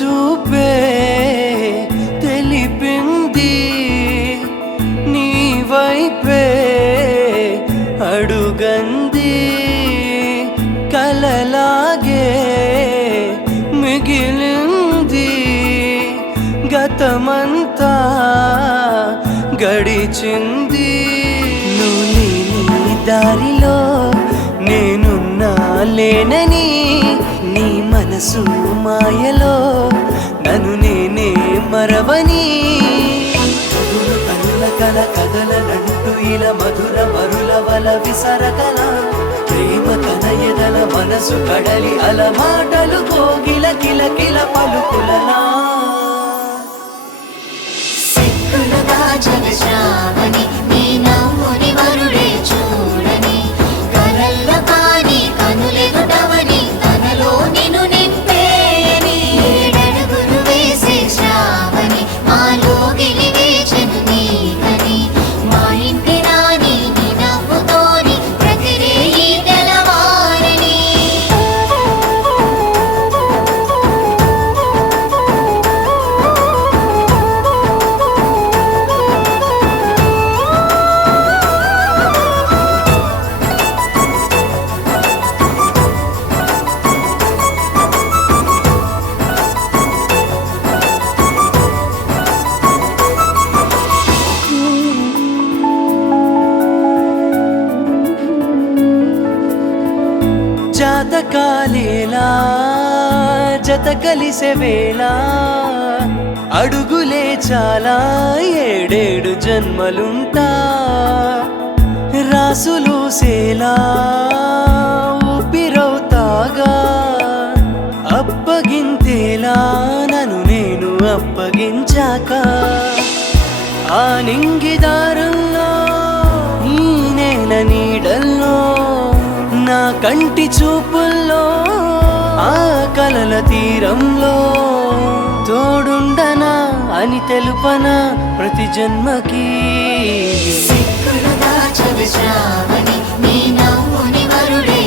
చూపే తెలిపింది నీ వైపే అడుగంది కలలాగే మిగిలింది గతమంతా గడిచింది నువ్వు లేని దారిలో నేనున్నా లేనని నీ మనసు మాయలో నన్ను నేనే మరవని కనుల కల కదలనంటూ ఇలా మధుర మరుల వల విసరకల ప్రేమ తన ఎదల మనసు కడలి అల మాటలు కోగిల కిల కిల పలుకులలా శ్రావణి నీ నవ్వుని వరుడే చూడని కలల్లో కాని కనులెదుటవని తనలో నిన్ను నింపేయని ఏడడుగులు వేసే శ్రావణి మాలో గెలివేచను నీకని మా ఇంటి రాని నీ నవ్వుతోని ప్రతిరేయి తెలవారని జాతకాలేలా జత కలిసే వేళ అడుగులే చాలా ఏడేడు జన్మలుంటా రాసులు సేలా ఊపిరవుతాగా అప్పగింతేలా నన్ను నేను అప్పగించాక ఆ నింగిదారుల్లో ఈ నేల నీడల్లో నా కంటి చూపుల్లో ఆ కలల తీరంలో తోడుండనా అని తెలుపనా ప్రతి జన్మకి సిక్కులు దాచవి శ్రావణి నీ నవ్వుని వరుడే